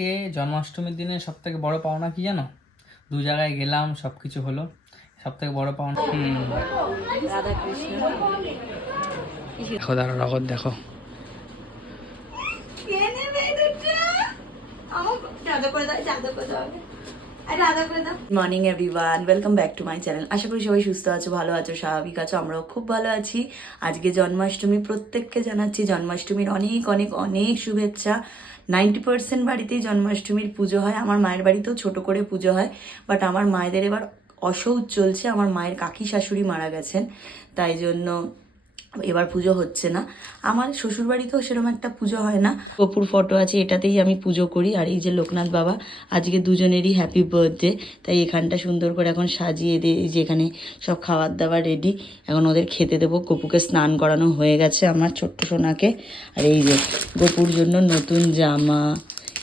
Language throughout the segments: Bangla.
আজকে জন্মাষ্টমীর দিনে সব থেকে বড় পাওনা কি জানো? দু জায়গায় গেলাম সব কিছু হলো। সব থেকে বড় পাওনা দেখো রাধা নগদ দেখো। দাঁড়ো করে দেখো morning everyone welcome back to my channel আশা করি সবাই সুস্থ আছো, ভালো আছো, স্বাভাবিক আছো, আমরাও খুব ভালো আছি। আজকে জন্মাষ্টমী, প্রত্যেককে জানাচ্ছি জন্মাষ্টমীর অনেক অনেক অনেক শুভেচ্ছা। নাইনটি পার্সেন্ট বাড়িতেই জন্মাষ্টমীর পুজো হয়। আমার মায়ের বাড়িতেও ছোট করে পুজো হয় বাট আমার মায়েদের এবার অসৌচ চলছে। আমার মায়ের কাকি শাশুড়ি মারা গেছেন, তাই জন্য এবার পুজো হচ্ছে না। আমার শ্বশুর বাড়িতেও সেরকম একটা পুজো হয় না। অপুর ফটো আছে, এটাতেই আমি পুজো করি। আর এই যে লোকনাথ বাবা, আজকে দুজনেরই হ্যাপি বার্থডে তাই এখানটা সুন্দর করে এখন সাজিয়ে দিয়ে এই যে এখানে সব খাবার দাবার রেডি এখন ওদের খেতে দেবো। গপুকে স্নান করানো হয়ে গেছে আমার ছোট্ট সোনাকে। আর এই যে, গপুর জন্য নতুন জামা।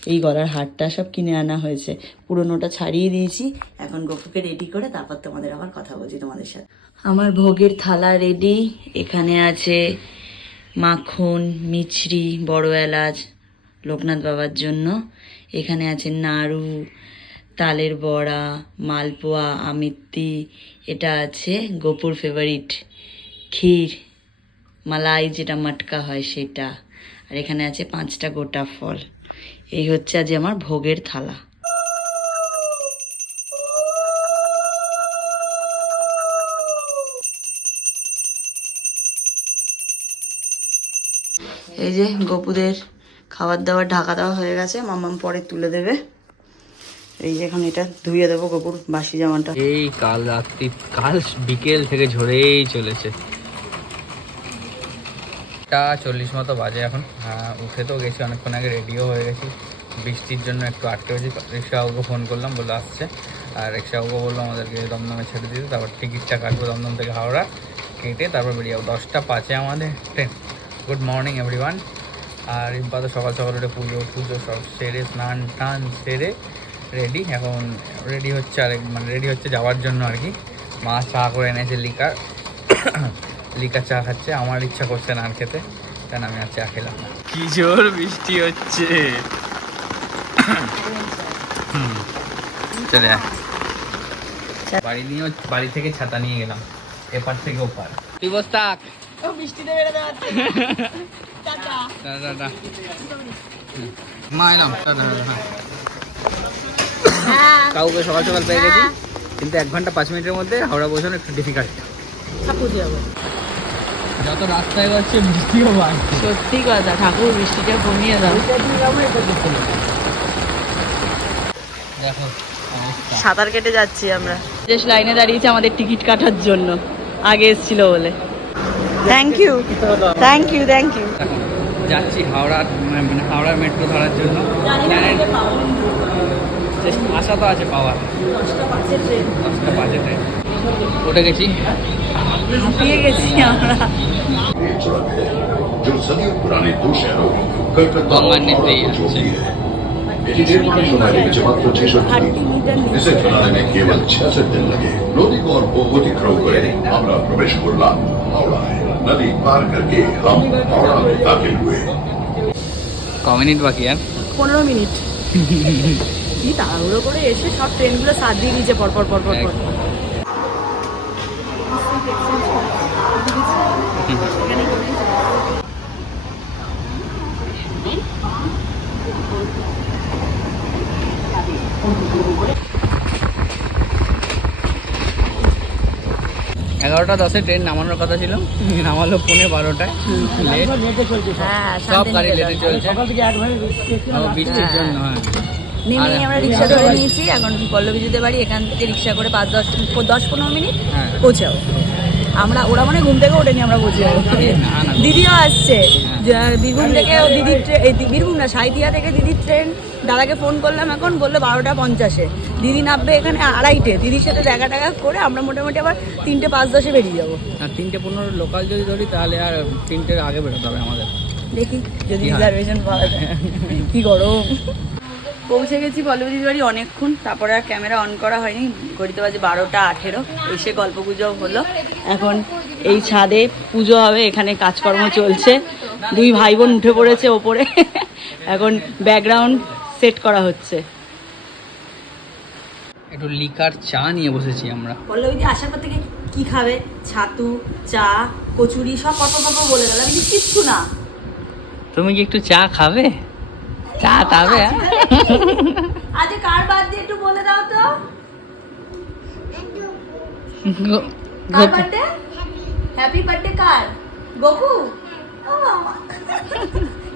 এই গলার হারটা সব কিনে আনা হয়েছে। পুরোনোটা ছাড়িয়ে দিয়েছি। এখন গপুকে রেডি করে তারপর তোমাদের আবার কথা বলছি তোমাদের সাথে। আমার ভোগের থালা রেডি এখানে আছে মাখন, মিছরি, বড় এলাচ, লোকনাথ বাবার জন্য। এখানে আছে নাড়ু, তালের বড়া, মালপোয়া, আমিত্তি। এটা আছে গোপুর ফেভারিট ক্ষীর, মালাই যেটা মাটকা হয় সেটা। আর এখানে আছে পাঁচটা গোটা ফল। এই হচ্ছে আজ আমার ভোগের থালা। এই যে গপুদের খাবার দাবার ঢাকা দেওয়া হয়ে গেছে মামাম পরে তুলে দেবে। এই যে এখন এটা ধুয়ে দেবো গপুর বাসি জামাটা। এই কাল রাত্রি, কাল বিকেল থেকে ঝরেই চলেছে। টা চল্লিশ মতো বাজে এখন। হ্যাঁ, উঠে তো গেছি অনেকক্ষণ আগে রেডিও হয়ে গেছি। বৃষ্টির জন্য একটু আটকে গেছি। রিক্সাবাবুকে ফোন করলাম বলে আসছে। আর রিক্সাবাবু বলল আমাদেরকে দমদমে ছেড়ে দিতে। তারপর টিকিটটা কাটবো দমদম থেকে হাওড়া কেটে তারপর বেরিয়ে যাব। দশটা পাঁচে আমাদের ট্রেন গুড মর্নিং এভরিওয়ান আর রিম্পা তো সকাল সকাল উঠে পুজো পুজো সব সেরে স্নান টান সেরে রেডি এখন রেডি হচ্ছে আর মানে রেডি হচ্ছে যাওয়ার জন্য আর কি। মা চা করে এনেছে লিকার লিকার চা খাচ্ছে আমার ইচ্ছা করছে না আর খেতে কেন আমি আর চা খেলাম না। কি জোর বৃষ্টি হচ্ছে। চলে। বাড়ি নিয়ে বাড়ি থেকে ছাতা নিয়ে গেলাম এপার থেকে ওপার। তুই বস থাক। Tata, tata. হুম, মা এলাম টাটা, টাটা, হ্যাঁ। কাউকে সকাল সকাল পেয়ে গেছি কিন্তু এক ঘণ্টা পাঁচ মিনিটের মধ্যে হাওড়া পৌঁছানো একটু ডিফিকাল্ট যত রাস্তায় যাচ্ছে বৃষ্টিও বাড়ছে। সত্যি কথা ঠাকুর বৃষ্টিটা কমিয়ে দাও। দেখো সাঁতার কেটে যাচ্ছি আমরা। বেশ লাইনে দাঁড়িয়েছে আমাদের টিকিট কাটার জন্য আগে এসেছিল বলে। Thank you thank you thank you যাচ্ছি হাওড়ার মানে হাওড়ার মেট্রো ধরার জন্য। আশা তো আছে পাওয়ার। দশটা বাজে ট্রেন উঠে গেছি হাঁপিয়ে গেছি আমরা नेचुरल है जो सदियों पुराने दो शहरों कलकत्ता और गंगा ने हावड़ा को दिया जोड़ती है এটি নির্মাণের সময় লেগেছে মাত্র ছেষট্টি দিন এসে চলালে কেবল ছেষট্টি দিন লাগে নদী গর্ভ অতিক্রম করে আমরা প্রবেশ করলাম হাওড়ায় নদী পার করকে हम हावड़ा में दाखिल हुए ক মিনিট বাকি আর পনেরো মিনিট কি তাড়াহুড়ো করে এসে সব ট্রেনগুলো সাত দিয়ে দিয়েছে পর পর পর পর পর এগারোটা দশে ট্রেন নামানোর কথা ছিল। নামালো পৌনে বারোটায়। সব গাড়ি লেটে চলছে। বৃষ্টির জন্য হ্যাঁ। নেমে আমরা রিক্সা ধরে নিয়েছি। এখন পল্লবীজিদের বাড়ি এখান থেকে রিক্সা করে পাঁচ দশ দশ পনেরো মিনিট হ্যাঁ। পৌঁছাও আমরা ওরা মানে ঘুম থেকে ওঠেনি আমরা না। দিদিও আসছে। বীরভূম থেকে দিদির ট্রেন বীরভূম না সাঁইথিয়া থেকে দিদির ট্রেন। দাদাকে ফোন করলাম এখন বলল বারোটা পঞ্চাশে। দিদি নামবে এখানে আড়াইটে। দিদির সাথে দেখা টাকা করে আমরা মোটামুটি আবার তিনটে পাঁচ দশে বেরিয়ে যাব। আর তিনটে পনেরো লোকাল যদি ধরি তাহলে আর তিনটের আগে বেরোতে হবে আমাদের। দেখি যদি? রিজার্ভেশন পাওয়া যায়। কি গরম। পৌঁছে গেছি পল্লবীদির বাড়ি অনেকক্ষণ তারপরে আর ক্যামেরা অন করা হয়নি। ঘড়িতে বাজে বারোটা আঠেরো এসে গল্প গুজব হলো। এখন এই ছাদে পুজো হবে এখানে কাজকর্ম চলছে। দুই ভাই বোন উঠে পড়েছে ওপরে। এখন ব্যাকগ্রাউন্ড সেট করা হচ্ছে। একটু লিকার চা নিয়ে বসেছি আমরা। পল্লবী দি আসার পর থেকে কি খাবে? ছাতু চা কচুরি সব কত কত বলে গেল। আমি কিচ্ছু না। তুমি কি একটু চা খাবে? চা খাবে হ্যাঁ? আজ কার বাদ দিয়ে একটু বলে দাও তো? কার বার্থডে হ্যাপি বার্থডে কার? গোকু ও মামা।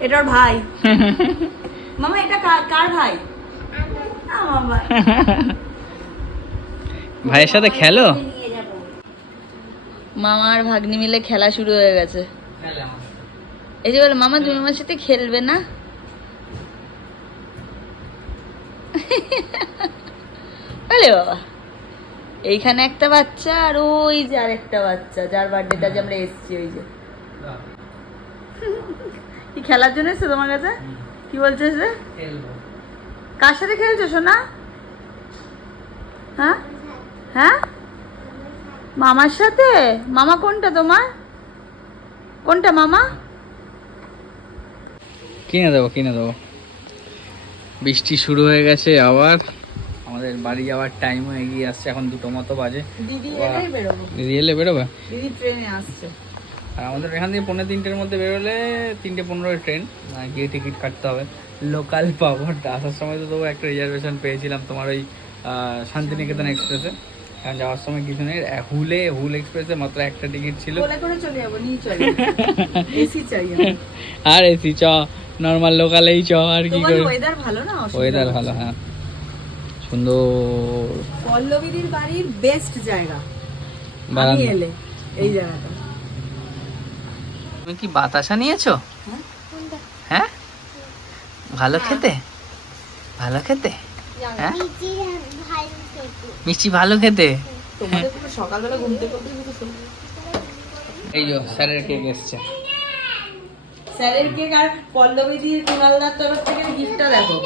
এটা ভাই। মামা এটা কার কার ভাই? ভাই ভাইয়ের সাথে খেলো? মামা আর ভাগ্নি মিলে খেলা শুরু হয়ে গেছে। এই যে বলে মামা তুমি আমার সাথে খেলবে না? বলে বাবা এইখানে একটা বাচ্চা আর ওই যে আরেকটা বাচ্চা যার বার্থডেটা যে আমরা এসেছি ওই যে। কি খেলার জন্য এসছে তোমার কাছে? কি বলছে সে কার সাথে খেলছো সোনা? হ্যাঁ? হ্যাঁ? মামার সাথে? মামা কোনটা তোমার? কোনটা মামা? কিনে দেবো কিনে দেবো। বৃষ্টি শুরু হয়ে গেছে আবার। আমাদের বাড়ি যাওয়ার টাইমও এগিয়ে আসছে এখন দুটো মতো বাজে। দিদি এলে বেরোবে? দিদি ট্রেনে আসছে। আর আমাদের এখান থেকে পনেরো তিনটের মধ্যে বেরোলে তিনটে পনেরো ট্রেন গিয়ে টিকিট কাটতে হবে। লোকাল পাবো আসার সময় তো তবু একটা রিজার্ভেশন পেয়েছিলাম তোমার ওই শান্তিনিকেতন এক্সপ্রেসে কারণ যাওয়ার সময় কিছু নেই। হুলে হুল এক্সপ্রেসে মাত্র একটা টিকিট ছিল। আর এসি চ। নর্মাল লোকালেই চ আর কি করে? ওয়েদার ভালো না? ওয়েদার ভালো হ্যাঁ। সুন্দর। পল্লবীদির বাড়ির বেস্ট জায়গা। বাগান আমি এলে এই জায়গাটা। তুমি কি বাতাসা নিয়েছো? হ্যাঁ। হ্যাঁ? ভালো খেতে? ভালো খেতে? হ্যাঁ। মিষ্টি ভালো খেতে। সকালবেলা ঘুম থেকে এই যে স্যারের কেক এসছে। স্যারের কেক আর পল্লবীদির কুণালদার তরফ থেকে গিফটটা দেখো।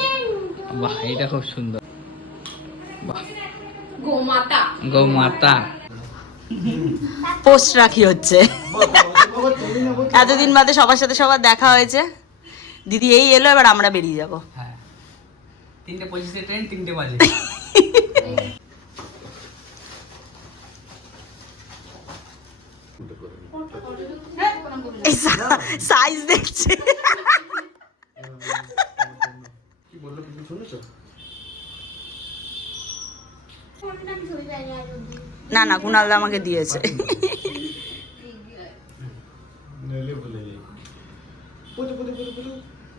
বাহ এটা খুব সুন্দর। বাহ। গোমাতা। গোমাতা। পোস্ট রাখি হচ্ছে। এতদিন বাদে সবার সাথে সবার দেখা হয়েছে। দিদি এই এলো এবার আমরা বেরিয়ে যাব। হ্যাঁ। তিনটে পঁচিশে ট্রেন তিনটে বাজে। সাইজ দেখছে। না না কুণালদা আমাকে দিয়েছে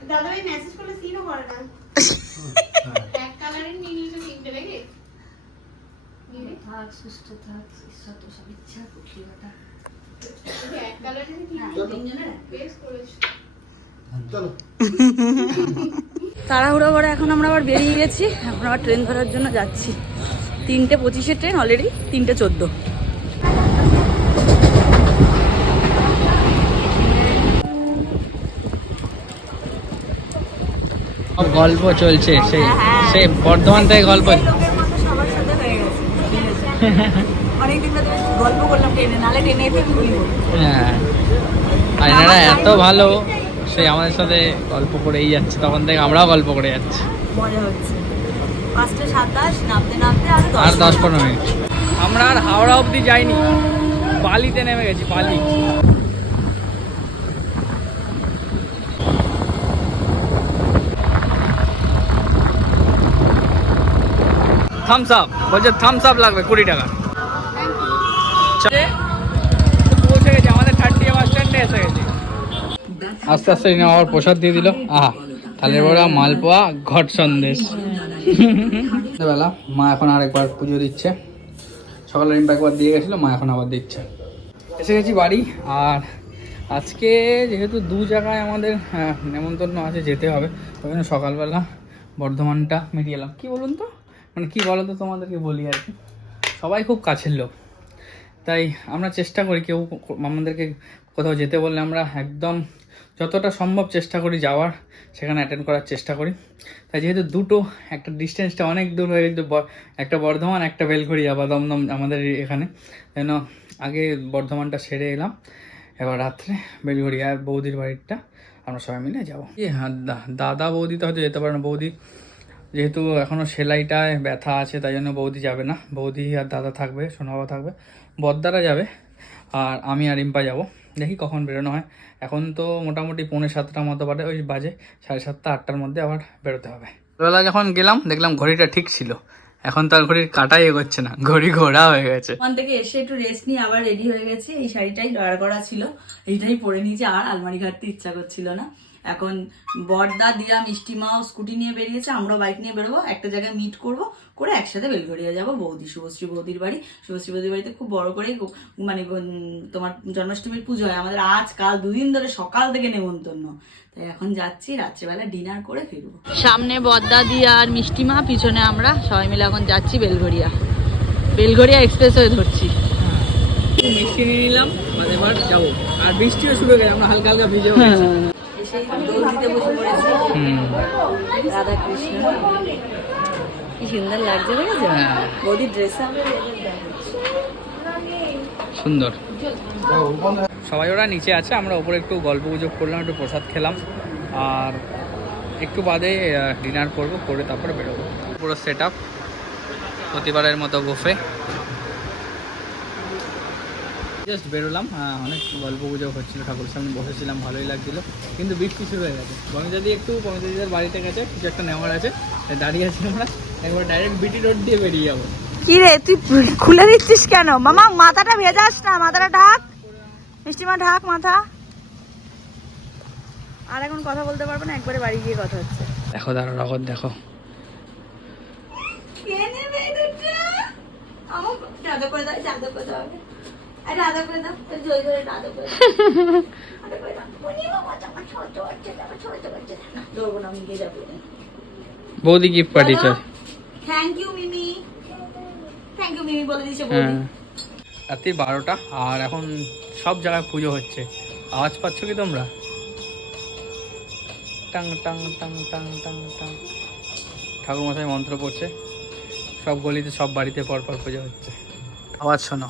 দাদা ভাই মেসেজ করলে সিনও করে না এক কালারের নিয়ে নিয়েছো তিনটে নাকি থাক সুস্থ থাক ঈশ্বর তো সব ইচ্ছা করতে কথা এক কালারের তিনজনের বেশ করেছ তাড়াহুড়ো করে এখন আমরা আবার বেরিয়ে গেছি। এখন আবার ট্রেন ধরার জন্য যাচ্ছি। তিনটে পঁচিশে ট্রেন অলরেডি তিনটে চোদ্দ। গল্প চলছে সেই সেই বর্ধমান থেকে গল্প অনেকদিন গল্প করলাম ট্রেনে নালে ট্রেনে হ্যাঁ। আর এনারা এত ভালো সেই আমাদের সাথে গল্প করেই যাচ্ছে। তখন থেকে আমরাও গল্প করে যাচ্ছি। মজা হচ্ছে। নামতে নামতে আর আর দশ পনেরো মিনিট। আমরা আর হাওড়া অবধি যাইনি। বালিতে নেমে গেছি বালি। থামস আপ বলছে থামস আপ লাগবে কুড়ি টাকা চলে, পৌঁছে গেছি আমাদের থার্টি আস্তে আস্তে এনে আবার প্রসাদ দিয়ে দিল। আহা তালের বড়া মালপোয়া ঘট সন্দেশ। বেলা মা এখন আরেকবার পুজো দিচ্ছে। সকালে রিম্পা একবার দিয়ে গেছিল মা এখন আবার দিচ্ছে। এসে গেছি বাড়ি আর আজকে যেহেতু দু জায়গায় আমাদের আহ, নেমন্তন্ন আছে যেতে হবে। ওই জন্য সকালবেলা বর্ধমানটা মিটিয়ে এলাম। কী বলুন তো? মানে কী বলো তো তোমাদেরকে বলি আর কি? সবাই খুব কাছের লোক। তাই আমরা চেষ্টা করি কেউ আমাদেরকে কোথাও যেতে বললে আমরা একদম যতটা সম্ভব চেষ্টা করি যাওয়ার, সেখানে অ্যাটেন্ড করার চেষ্টা করি। তাই যেহেতু দুটো, একটা ডিস্টেন্সটা অনেক দূর হয়ে গেছে একটা বর্ধমান, একটা বেলঘড়িয়া বা দমদম আমাদের এখানে। যেন আগে বর্ধমানটা সেরে এলাম, এবার রাত্রে বেলঘড়িয়া বৌদির বাড়িটা আমরা সবাই মিলে যাব। হ্যাঁ দাদা বৌদি তো হয়তো যেতে পারে না। বৌদি যেহেতু এখনও সেলাইটায় ব্যথা আছে, তাই জন্য বৌদি যাবে না। বৌদি আর দাদা থাকবে সোনাবা থাকবে, বদ্দারা যাবে, আর আমি আর ইম্পা যাব। দেখি কখন বেরোনো হয়। এখন তো মোটামুটি পৌনে সাতটার মতো বাজে ওই বাজে সাড়ে সাতটা আটটার মধ্যে আবার বেরোতে হবে। বেলা যখন গেলাম দেখলাম ঘড়িটা ঠিক ছিল। এখন তার আর ঘড়ির কাটাই এগোচ্ছে না ঘড়ি ঘোড়া হয়ে গেছে। ওখান থেকে এসে একটু রেস্ট নিয়ে আবার রেডি হয়ে গেছি। এই শাড়িটাই ডয়ার করা ছিল এইটাই পরে নিয়েছি আর আলমারি ঘাটতে ইচ্ছা করছিল না। এখন বর্দা দিয়া মিষ্টিমাও স্কুটি নিয়ে বেরিয়েছে আমরা বাইক নিয়ে বেরোবো একটা জায়গায় মিট করব করে একসাথে বেলঘরিয়া যাব বৌদি শুভশ্রী বৌদির বাড়ি। শুভশ্রী বৌদির বাড়িতে খুব বড় করে মানে তোমার জন্মাষ্টমীর পুজো হয় আমাদের আজ কাল দুদিন ধরে সকাল থেকে নেমন্তন্ন। তাই এখন যাচ্ছি রাত্রেবেলা ডিনার করে ফিরবো। সামনে বদ্দা দিয়া আর মিষ্টিমা পিছনে আমরা সবাই মিলে এখন যাচ্ছি বেলঘরিয়া বেলঘরিয়া এক্সপ্রেস হয়ে ধরছি। মিষ্টি নিয়ে নিলাম এবার যাব। আর বৃষ্টিও শুরু হয়ে গেছে আমরা হালকা হালকা ভিজে এসে দোল দিতে বসে পড়েছি। রাধা কৃষ্ণ কি সুন্দর লাগছে দেখেছ? হ্যাঁ। ড্রেস সুন্দর। সবাই ওরা নিচে আছে আমরা ওপরে একটু গল্প গুজব করলাম একটু প্রসাদ খেলাম। আর একটু বাদে ডিনার করব করে তারপরে বেরোবো। পুরো সেট আপ প্রতিবারের মতো গোফে। জাস্ট বেরোলাম অনেক গল্প গুজব হচ্ছিল ঠাকুর সামনে বসেছিলাম ভালোই লাগছিল কিন্তু বৃষ্টি শুরু হয়ে গেছে। বনিদাদি একটু বনিদাদিদের বাড়িতে গেছে কিছু একটা নেওয়ার আছে দাঁড়িয়ে আছি আমরা একবার ডাইরেক্ট বিটি রোড দিয়ে বেরিয়ে যাব। কি রে তুই খুলে দিচ্ছিস কেন? মামা মাথাটা ভেজাস না মাথাটা ঢাক। মিষ্টিমা ঢাক মাথা। আর এখন কথা বলতে পারব না একবারে বাড়ি গিয়ে কথা হচ্ছে। দেখো দাঁড়ো রগত দেখো। কে নেবে এটা? আমার রাধা করে দাও রাধা করে দাও। বৌদি গিফট পাঠিয়েছে। Thank you Mimi. Thank you Mimi বলে দিয়েছে হ্যাঁ। বৌদি রাত্রি বারোটা আর এখন সব জায়গায় পুজো হচ্ছে। আওয়াজ পাচ্ছ কি তোমরা? টাং টাং টাং টাং টাং টাং। ঠাকুর মশাই মন্ত্র পড়ছে। সব গলিতে সব বাড়িতে পরপর পুজো হচ্ছে। আওয়াজ শোনো।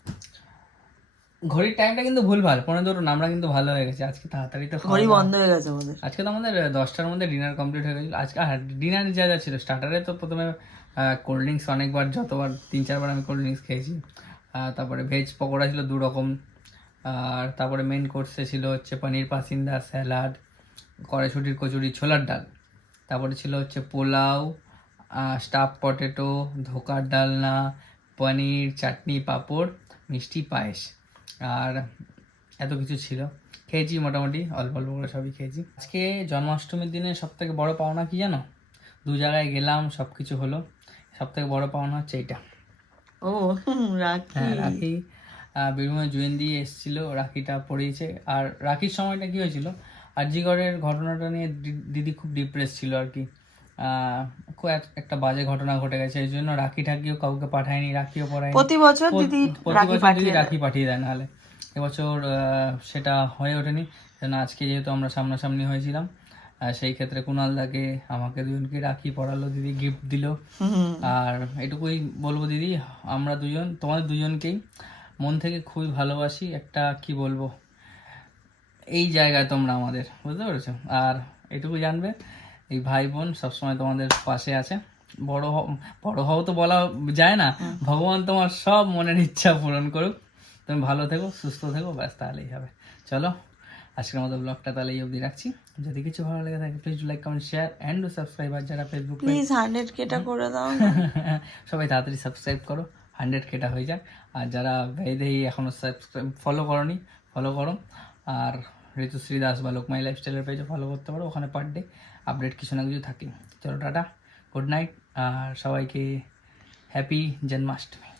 ঘড়ির টাইমটা কিন্তু ভুলভাল পনেরো ধরুন আমরা কিন্তু ভালো হয়ে গেছে। আজকে তাড়াতাড়ি তো ঘড়ি বন্ধ হয়ে গেছে আমাদের। আজকে তো আমাদের দশটার মধ্যে ডিনার কমপ্লিট হয়ে গেছিল। আজকে হ্যাঁ ডিনার যা যা ছিল। স্টার্টারে তো প্রথমে কোল্ড ড্রিঙ্কস অনেকবার যতবার তিন চারবার আমি কোল্ড ড্রিঙ্কস খেয়েছি। তারপরে ভেজ পকোড়া ছিল দু রকম আর তারপরে মেন কোর্সে ছিল হচ্ছে পনির পাসিন্দা স্যালাড কড়াইশুটির কচুরি ছোলার ডাল। তারপরে ছিল হচ্ছে পোলাও স্টাফ পটেটো ধোকার ডালনা পনির চাটনি পাঁপড় মিষ্টি পায়েস। আর এত কিছু ছিল। খেয়েছি মোটামুটি অল্প অল্প করে সবই খেয়েছি। আজকে জন্মাষ্টমীর দিনে সব থেকে বড় পাওনা কি জানো? দু জায়গায় গেলাম সব কিছু হলো। সব থেকে বড় পাওনা হচ্ছে এইটা। ও রাখি। হ্যাঁ রাখি। বীরভূমে জুয়েন দিয়ে এসেছিল রাখিটা পড়িয়েছে। আর রাখির সময়টা কি হয়েছিল? আরজিগড়ের ঘটনাটা নিয়ে দিদি খুব ডিপ্রেস ছিল আর কি। একটা বাজে ঘটনা ঘটে গেছে এই জন্য রাখি ঠাকিও কাউকে পাঠায়নি রাখিও পড়ায়নি। প্রতি বছর দিদি প্রতি রাখি বছর দিদি রাখি পাঠিয়ে দেয় নাহলে এবছর সেটা হয়ে ওঠেনি কেন আজকে যেহেতু আমরা সামনাসামনি হয়েছিলাম সেই ক্ষেত্রে কুণালদাকে আমাকে দুজনকে রাখি পড়ালো দিদি গিফট দিল। আর এটুকুই বলব দিদি আমরা দুজন তোমাদের দুজনকেই মন থেকে খুবই ভালোবাসি একটা কি বলব এই জায়গায় তোমরা আমাদের বুঝতে পেরেছ? আর এটুকু জানবে এই ভাই বোন সবসময় তোমাদের পাশে আছে। বড় বড় হও তো বলা যায় না। ভগবান তোমার সব মনের ইচ্ছা পূরণ করুক। তুমি ভালো থেকো সুস্থ থেকো ব্যাস তাহলেই হবে। চলো আজকের মতো ব্লগটা তাহলে এই অবধি রাখছি। যদি কিছু ভালো লেগে থাকে please like comment share and subscribe আর যারা ফেসবুক প্লিজ হান্ড্রেড কেটা করে দাও সবাই তাড়াতাড়ি সাবস্ক্রাইব করো হান্ড্রেড কেটা হয়ে যাক। আর যারা ভেদেই এখনও সাবস্ক্রাইব ফলো করনি ফলো করো। আর ঋতুশ্রী দাস বা লোকমাই লাইফস্টাইলের পেজে ফলো করতে পারো ওখানে পার ডে আপডেট কিছু না কিছু থাকে। চলো টাটা গুড নাইট আর সবাইকে হ্যাপি জন্মাষ্টমী।